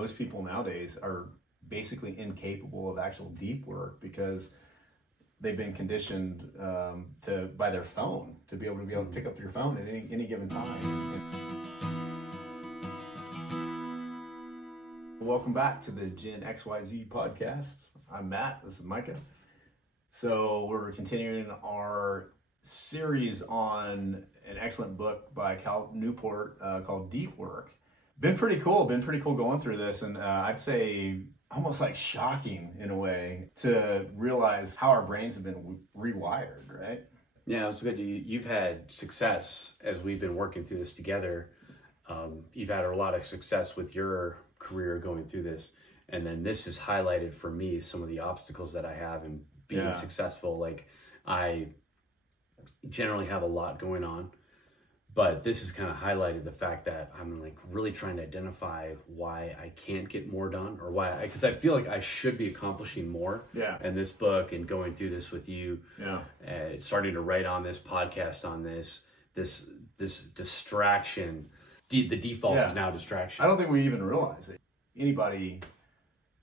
most people nowadays are basically incapable of actual deep work because they've been conditioned by their phone to be able to pick up your phone at any given time. Welcome back to the GENXYZ Podcast. I'm Matt. This is Micah. So we're continuing our series on an excellent book by Cal Newport called Deep Work. Been pretty cool going through this, and I'd say almost like shocking in a way to realize how our brains have been rewired, right? Yeah, it's good. You've had success as we've been working through this together. You've had a lot of success with your career going through this, and then this has highlighted for me some of the obstacles that I have in being successful. Like, I generally have a lot going on, but this has kind of highlighted the fact that I'm like really trying to identify why I can't get more done, or because I feel like I should be accomplishing more. In this book and going through this with you, starting to write on this podcast on this distraction. The default is now distraction. I don't think we even realize it. Anybody,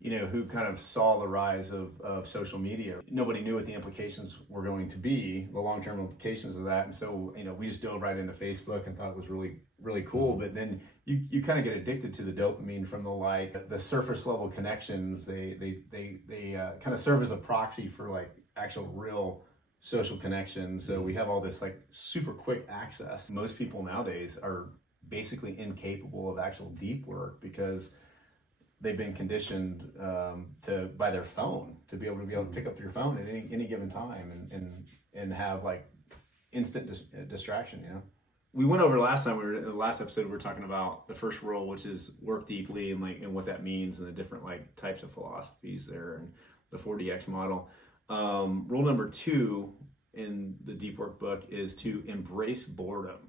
who kind of saw the rise of social media, nobody knew what the implications were going to be, the long-term implications of that. And so, we just dove right into Facebook and thought it was really, really cool. But then you kind of get addicted to the dopamine from the surface level connections. They kind of serve as a proxy for like actual real social connection. So we have all this like super quick access. Most people nowadays are basically incapable of actual deep work because they've been conditioned by their phone to be able to pick up your phone at any given time and have like instant distraction. We went over last time. In the last episode, we were talking about the first rule, which is work deeply, and what that means, and the different like types of philosophies there, and the 4DX model. Rule number 2 in the Deep Work book is to embrace boredom.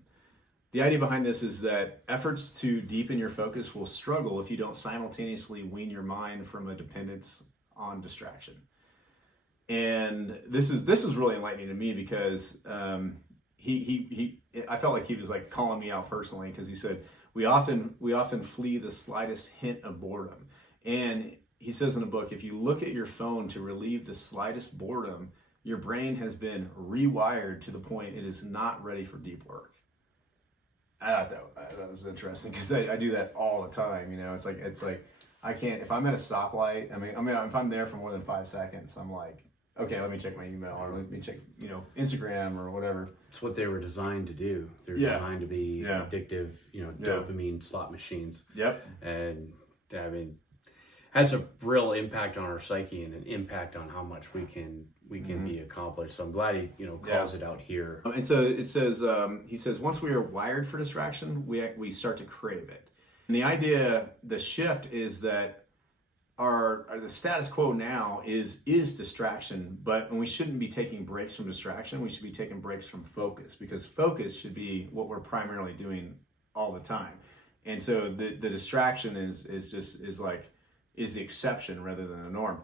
The idea behind this is that efforts to deepen your focus will struggle if you don't simultaneously wean your mind from a dependence on distraction. And this is really enlightening to me because I felt like he was like calling me out personally, because he said we often flee the slightest hint of boredom. And he says in the book, if you look at your phone to relieve the slightest boredom, your brain has been rewired to the point it is not ready for deep work. I thought that was interesting because I do that all the time. It's like I can't, if I'm at a stoplight. I mean, if I'm there for more than 5 seconds, I'm like, okay, let me check my email, or let me check, Instagram or whatever. It's what they were designed to do. They're designed to be addictive, dopamine slot machines. Yep. And I mean, has a real impact on our psyche and an impact on how much we can be accomplished. So I'm glad he calls it out here. And so it says, he says, once we are wired for distraction, we start to crave it. And the idea, the shift is that the status quo now is distraction, but we shouldn't be taking breaks from distraction. We should be taking breaks from focus, because focus should be what we're primarily doing all the time. And so the distraction is the exception rather than the norm.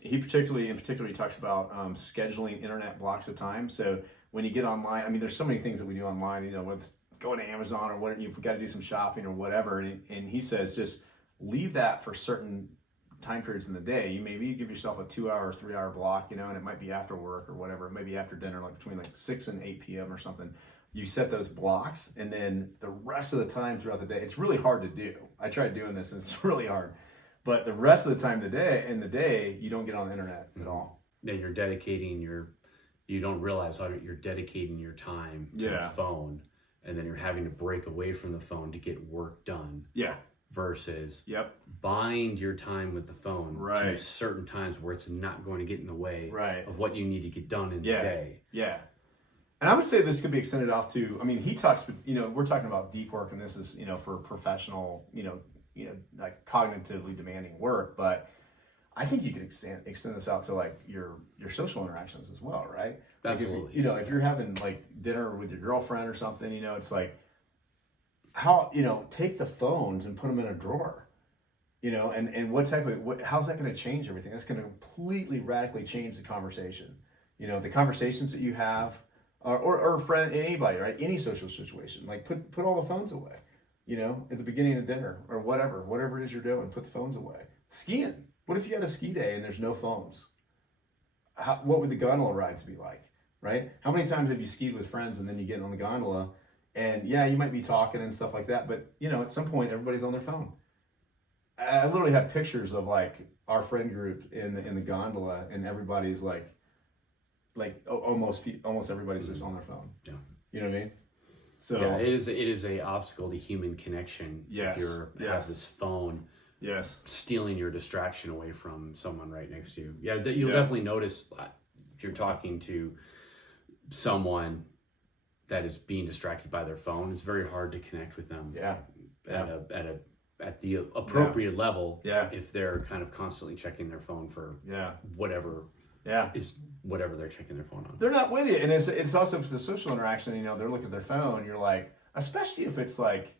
He particularly talks about scheduling internet blocks of time. So when you get online, I mean, there's so many things that we do online, whether it's going to Amazon or whatever, you've got to do some shopping or whatever. And he says, just leave that for certain time periods in the day. You maybe give yourself a 2-hour, 3-hour block, and it might be after work or whatever. It may be after dinner, like between like 6 and 8 p.m. or something. You set those blocks, and then the rest of the time throughout the day, it's really hard to do. I tried doing this and it's really hard. But the rest of the time in the day, you don't get on the internet at all. Then you're dedicating you don't realize how you're dedicating your time to the phone, and then you're having to break away from the phone to get work done. Yeah. Versus bind your time with the phone to certain times where it's not going to get in the way of what you need to get done in the day. Yeah. And I would say this could be extended off to, I mean, he talks, we're talking about deep work, and this is, for professional, like cognitively demanding work, but I think you could extend this out to like your social interactions as well, right? Absolutely. Like if you're having like dinner with your girlfriend or something, it's like how, take the phones and put them in a drawer, and how's that going to change everything? That's going to completely radically change the conversation. The conversations that you have, or a friend, anybody, right? Any social situation, like put all the phones away. you know, at the beginning of dinner or whatever it is you're doing, put the phones away. Skiing. What if you had a ski day and there's no phones? What would the gondola rides be like, right? How many times have you skied with friends and then you get on the gondola and yeah, you might be talking and stuff like that, but you know, at some point everybody's on their phone. I literally have pictures of like our friend group in the gondola, and everybody's like almost everybody's just on their phone. Yeah, you know what I mean. So yeah, it is a obstacle to human connection. Yes. If you have this phone, yes, stealing your distraction away from someone right next to you. Yeah, you'll definitely notice that if you're talking to someone that is being distracted by their phone, it's very hard to connect with them. Yeah, at the appropriate level. Yeah, if they're kind of constantly checking their phone for whatever they're checking their phone on. They're not with you, and it's also for the social interaction. You know, they're looking at their phone. You're like, especially if it's like,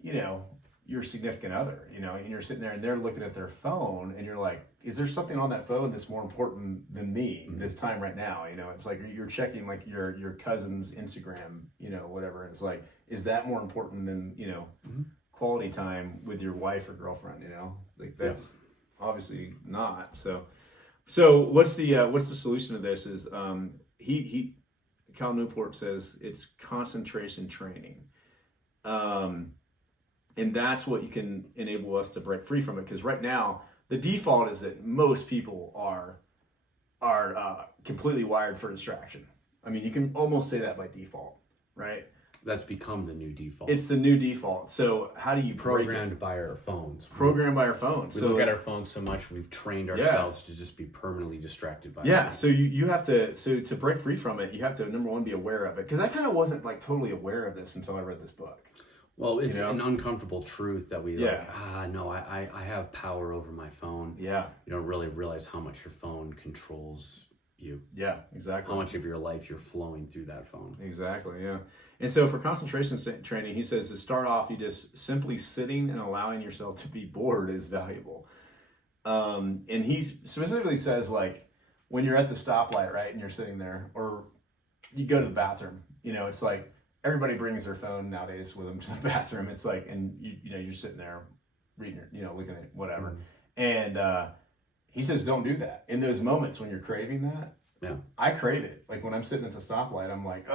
you know, your significant other. You know, and you're sitting there and they're looking at their phone, and you're like, is there something on that phone that's more important than me this time right now? You know, it's like you're checking like your cousin's Instagram. You know, whatever. It's like, is that more important than, you know, quality time with your wife or girlfriend? You know, like that's obviously not. So what's the solution to this? Is Cal Newport says it's concentration training, and that's what you can enable us to break free from it. Because right now the default is that most people are completely wired for distraction. I mean, you can almost say that by default, right? That's become the new default. It's the new default. So how do you programmed by our phones? Programmed by our phones. We look at our phones so much, we've trained ourselves to just be permanently distracted by it. Yeah. So you have to break free from it. You have to, number one, be aware of it. Because I kind of wasn't like totally aware of this until I read this book. Well, it's an uncomfortable truth that we I have power over my phone. Yeah. You don't really realize how much your phone controls you. Yeah, exactly. How much of your life you're flowing through that phone. Exactly, yeah. And so for concentration training, he says to start off, you just simply sitting and allowing yourself to be bored is valuable. And he specifically says, like, when you're at the stoplight, right, and you're sitting there, or you go to the bathroom, you know, it's like everybody brings their phone nowadays with them to the bathroom. It's like, and you know, you're sitting there reading, looking at whatever. And he says, don't do that. In those moments when you're craving that, I crave it. Like when I'm sitting at the stoplight, I'm like,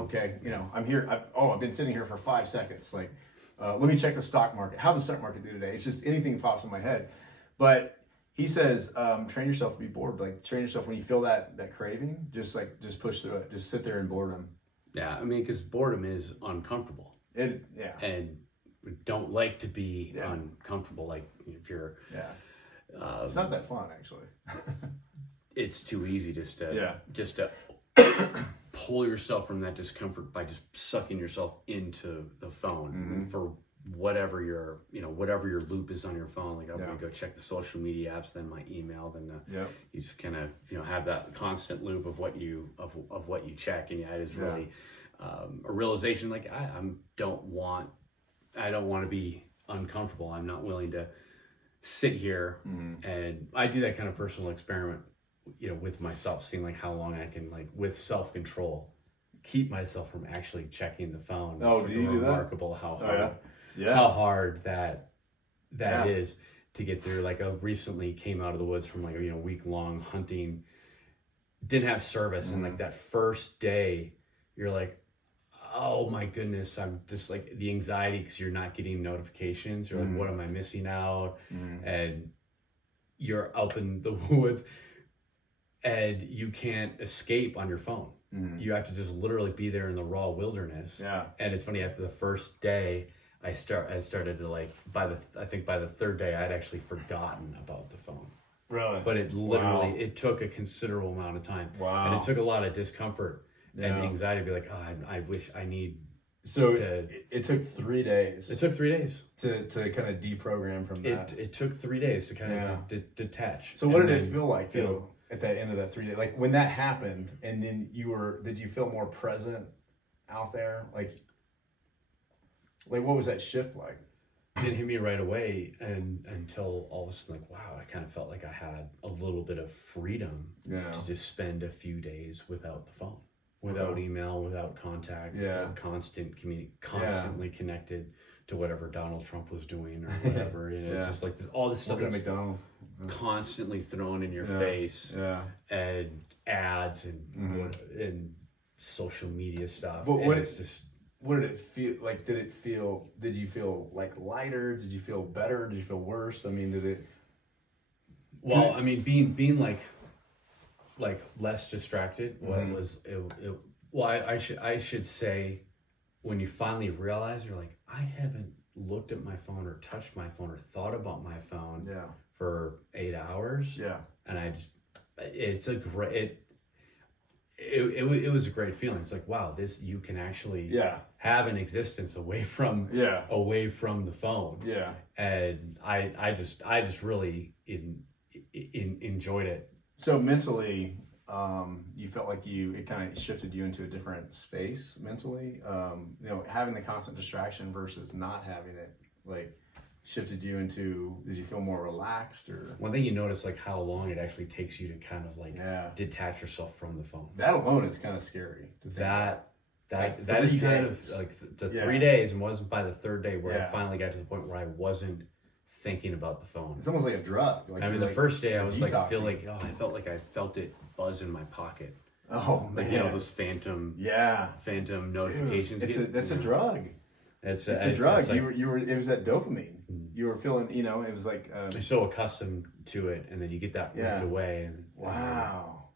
okay, I'm here. I've been sitting here for 5 seconds. Like, let me check the stock market. How the stock market do today? It's just anything that pops in my head. But he says, train yourself to be bored. Like train yourself when you feel that craving, just push through it. Just sit there in boredom. Yeah, I mean, because boredom is uncomfortable. And we don't like to be uncomfortable. Like if you're it's not that fun, actually. It's too easy just to pull yourself from that discomfort by just sucking yourself into the phone for whatever your loop is on your phone. Like I'm gonna go check the social media apps, then my email, then you just kind of have that constant loop of what you check, and it is really a realization. Like I don't want to be uncomfortable. I'm not willing to sit here, and I do that kind of personal experiment, with myself, seeing like how long I can, like with self-control, keep myself from actually checking the phone. Oh, do you do that? Remarkable how hard, how hard that is to get through. Like I recently came out of the woods from like a week-long hunting, didn't have service, and like that first day, you're like, oh my goodness, I'm just like the anxiety because you're not getting notifications. You're like, what am I missing out? And you're up in the woods and you can't escape on your phone. You have to just literally be there in the raw wilderness. Yeah. And it's funny, after the first day, I started to like, by the third day, I'd actually forgotten about the phone. Really? But it literally, it took a considerable amount of time. Wow. And it took a lot of discomfort and anxiety to be like, I wish I need. So it took 3 days. It took 3 days to kind of deprogram from that. It took 3 days to kind of detach. So what did it feel like at the end of that 3 days? Like when that happened, and then did you feel more present out there? Like what was that shift like? It didn't hit me right away, and until all of a sudden, like, wow, I kind of felt like I had a little bit of freedom to just spend a few days without the phone. Without email, without contact, without constantly connected to whatever Donald Trump was doing or whatever. It's just like all this stuff Working at that's McDonald's. constantly thrown in your face, and ads and social media stuff. But what did it feel like? Did you feel like lighter? Did you feel better? Did you feel worse? I mean, did it? Well, I mean, being like less distracted. Well, I should say, when you finally realize you're like, I haven't looked at my phone or touched my phone or thought about my phone for 8 hours. Yeah. And it's a great, it was a great feeling. It's like, wow, you can actually have an existence away from the phone. Yeah. And I just really enjoyed it. So mentally, you felt like it kind of shifted you into a different space mentally. Having the constant distraction versus not having it, like, shifted you into, did you feel more relaxed? Or one thing you notice, like, how long it actually takes you to kind of like detach yourself from the phone. That alone is kind of scary to think that is kind of like the 3 days, and wasn't by the third day where I finally got to the point where I wasn't thinking about the phone. It's almost like a drug. Like, I mean, the first day I was like, I felt I felt it buzz in my pocket. Oh man, like, those phantom notifications. Dude, that's a drug. It's a drug. It's like, you were. It was that dopamine. You were feeling. It was like. You're so accustomed to it, and then you get that ripped away. And wow.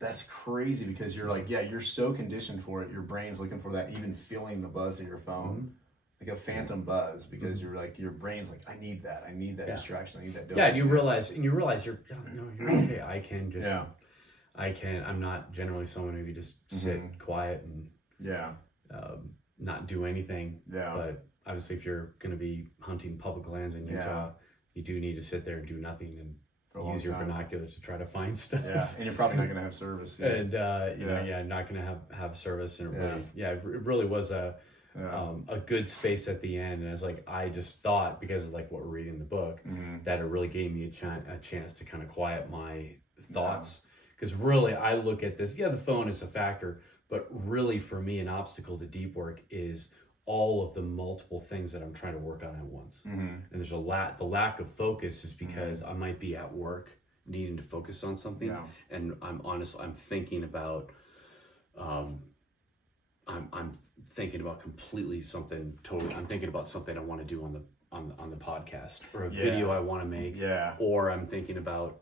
That's crazy, because you're like, you're so conditioned for it. Your brain's looking for that, even feeling the buzz of your phone. Like a phantom buzz, because you're like, your brain's like, I need that distraction, I need that dopamine. Yeah, and you realize you're okay. I can just, I'm not generally someone who just sit quiet and not do anything. Yeah. But obviously, if you're going to be hunting public lands in Utah, you do need to sit there and do nothing and use your binoculars to try to find stuff. Yeah, and you're probably not going to have service. And not going to have service, and it really was a good space at the end. And I was like, I just thought, because of like what we're reading in the book, that it really gave me a chance to kind of quiet my thoughts. Because really, I look at this, the phone is a factor, but really for me, an obstacle to deep work is all of the multiple things that I'm trying to work on at once. And there's the lack of focus is because I might be at work needing to focus on something, and I'm thinking about I'm thinking about completely something totally. I'm thinking about something I want to do on the podcast, or a video I want to make, or I'm thinking about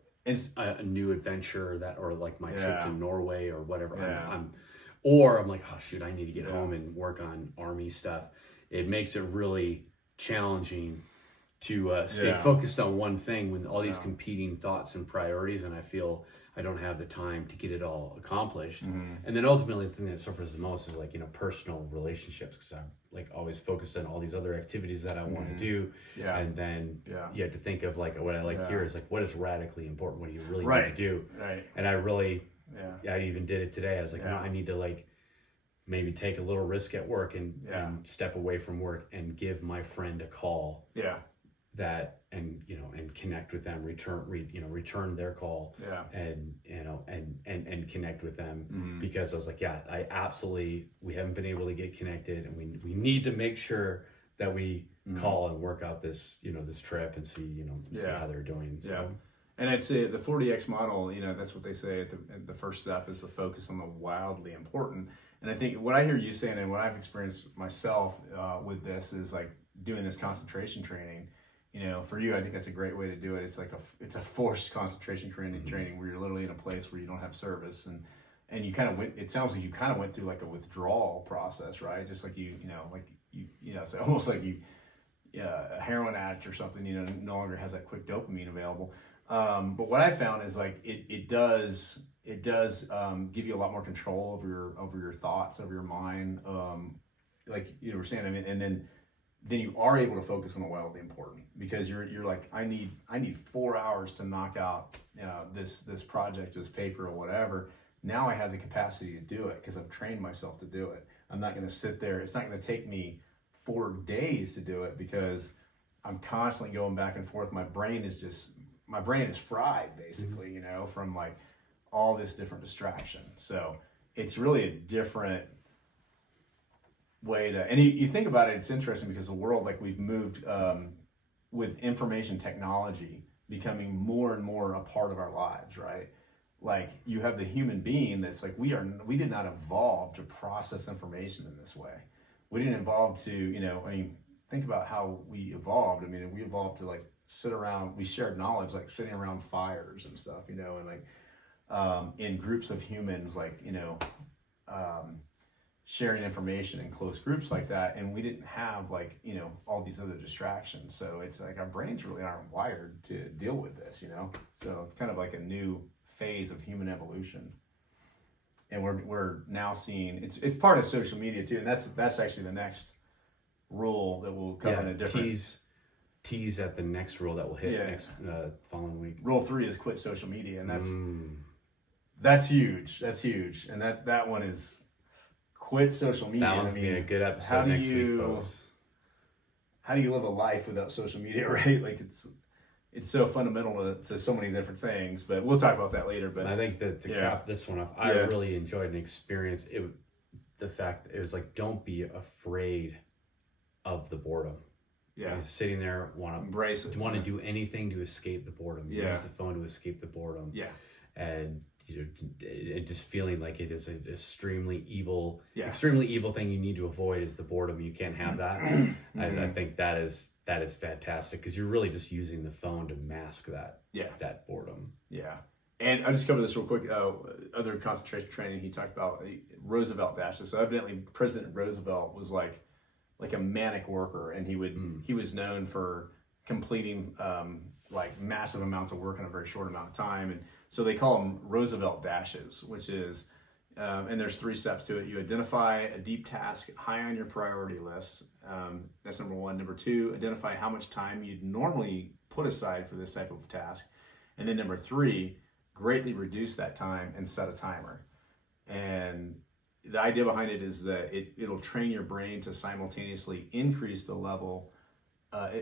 a new adventure or like my trip to Norway or whatever. I'm like, oh shoot, I need to get home and work on Army stuff. It makes it really challenging to stay focused on one thing when all these competing thoughts and priorities, and I feel I don't have the time to get it all accomplished. And then ultimately, the thing that suffers the most is like, personal relationships, because I'm like always focused on all these other activities that I want to do. And then you have to think of like, what I like here is like, what is radically important? What do you really need to do? And I really, I even did it today. I was like, I need to like maybe take a little risk at work and step away from work and give my friend a call. And connect with them, return their call, and connect with them, because I was like, we haven't been able to get connected, and we need to make sure that we call and work out this this trip and see how they're doing. So. And I'd say the 40X model, that's what they say at the first step is the focus on the wildly important. And I think what I hear you saying, and what I've experienced myself with this, is like doing this concentration training. For you, I think that's a great way to do it. It's like it's a forced concentration training where you're literally in a place where you don't have service, and you kind of it sounds like you kind of went through like a withdrawal process, right? Just like it's almost like a heroin addict or something, no longer has that quick dopamine available. But what I found is like it does give you a lot more control over your thoughts, over your mind, like you were saying. I mean, and then you are able to focus on the wildly important, because you're like, I need 4 hours to knock out this project, this paper or whatever. Now I have the capacity to do it because I've trained myself to do it. I'm not going to sit there. It's not going to take me 4 days to do it, because I'm constantly going back and forth. My brain is fried basically, from like all this different distraction. So it's really a different way to, and you think about it, it's interesting because the world, like we've moved with information technology becoming more and more a part of our lives, right? Like you have the human being that's like, we did not evolve to process information in this way. We didn't evolve to, I mean, think about how we evolved. I mean, we evolved to like sit around, we shared knowledge, like sitting around fires and stuff, and like in groups of humans, like, sharing information in close groups like that. And we didn't have like, all these other distractions. So it's like our brains really aren't wired to deal with this, So it's kind of like a new phase of human evolution. And we're now seeing, it's part of social media too. And that's actually the next rule that will come in a different... Tease at the next rule that will hit next following week. Rule 3 is quit social media. And that's huge. That's huge. And that one is... Quit social media. That one's gonna be a good episode next week, folks. How do you live a life without social media, right? Like it's so fundamental to so many different things, but we'll talk about that later. But I think that to cap this one off, I really enjoyed and experienced it. The fact that it was like, don't be afraid of the boredom. Yeah, you're sitting there, want to embrace it. Want to do anything to escape the boredom. Use the phone to escape the boredom. Yeah, and just feeling like it is an extremely evil thing you need to avoid is the boredom. You can't have that. I think that is fantastic because you're really just using the phone to mask that boredom. Yeah. And I'll just cover this real quick. Other concentration training he talked about, Roosevelt dashes. So evidently President Roosevelt was like a manic worker, and he was known for completing like massive amounts of work in a very short amount of time. And so they call them Roosevelt dashes, which is, and there's 3 steps to it. You identify a deep task high on your priority list. That's number 1. Number 2, identify how much time you'd normally put aside for this type of task. And then number 3, greatly reduce that time and set a timer. And the idea behind it is that it'll train your brain to simultaneously increase the level.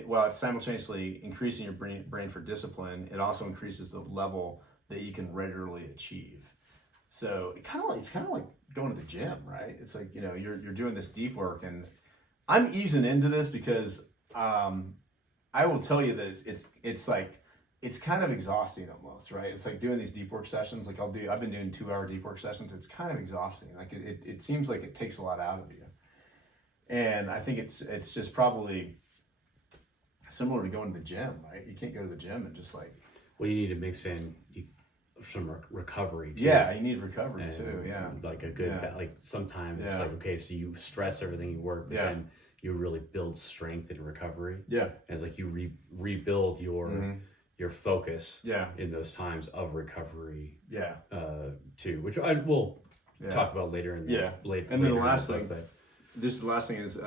While it's simultaneously increasing your brain for discipline, it also increases the level that you can regularly achieve. So it's kind of like going to the gym, right? It's like, you're doing this deep work, and I'm easing into this because I will tell you that it's like, it's kind of exhausting almost, right? It's like doing these deep work sessions. Like I've been doing 2-hour deep work sessions. It's kind of exhausting. Like it seems like it takes a lot out of you. And I think it's just probably similar to going to the gym, right? You can't go to the gym and just like... Well, you need to mix in some recovery too. Yeah, you need recovery too, yeah. Like a good, like sometimes it's like, okay, so you stress everything you work, but then you really build strength in recovery. Yeah. And it's like you rebuild your focus in those times of recovery too, which I will talk about later in the later. And then the last thing, the last thing is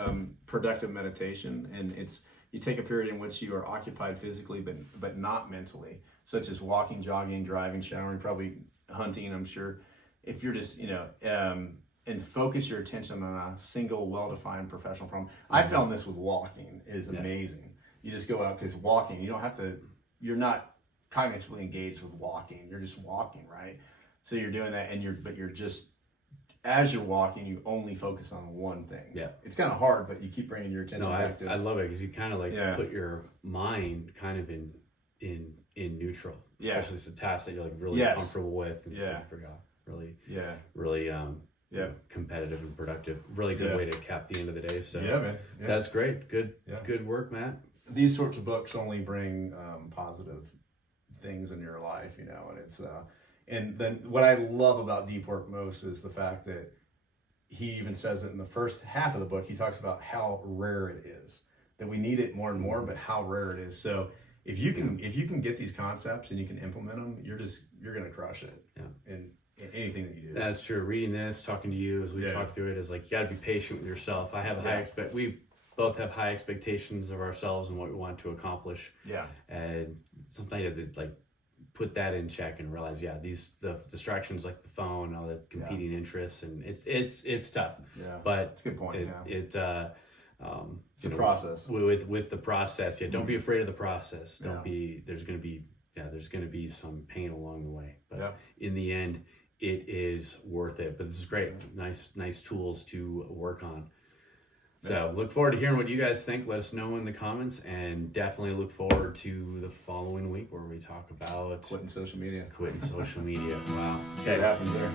productive meditation, and it's you take a period in which you are occupied physically but not mentally, such as walking, jogging, driving, showering, probably hunting, I'm sure. If you're just, and focus your attention on a single well-defined professional problem. I found this with walking is amazing. You just go out, because walking, you're not cognitively engaged with walking. You're just walking, right? So you're doing that, but you're just, as you're walking, you only focus on one thing. Yeah. It's kind of hard, but you keep bringing your attention back to it. I love it because you kind of like put your mind kind of in neutral. Especially it's a task that you're like really comfortable with. And really competitive and productive. Really good way to cap the end of the day. So man. Yeah. That's great. Good work, Matt. These sorts of books only bring positive things in your life, and it's and then what I love about deep work most is the fact that he even says it in the first half of the book. He talks about how rare it is, that we need it more and more, but how rare it is. So if you can get these concepts and you can implement them, you're gonna crush it. Yeah. In anything that you do. That's true. Reading this, talking to you as we talk through it is like, you got to be patient with yourself. I have we both have high expectations of ourselves and what we want to accomplish. Yeah. And sometimes you have to like put that in check and realize, the distractions like the phone, all the competing interests, and it's tough. Yeah. But it's a good point. It's a process. With the process. Yeah. Don't be afraid of the process. There's going to be some pain along the way, but in the end, it is worth it. But this is great. Nice tools to work on. So look forward to hearing what you guys think. Let us know in the comments, and definitely look forward to the following week where we talk about Quitting social media. Quitting social media. Wow. See what happens there.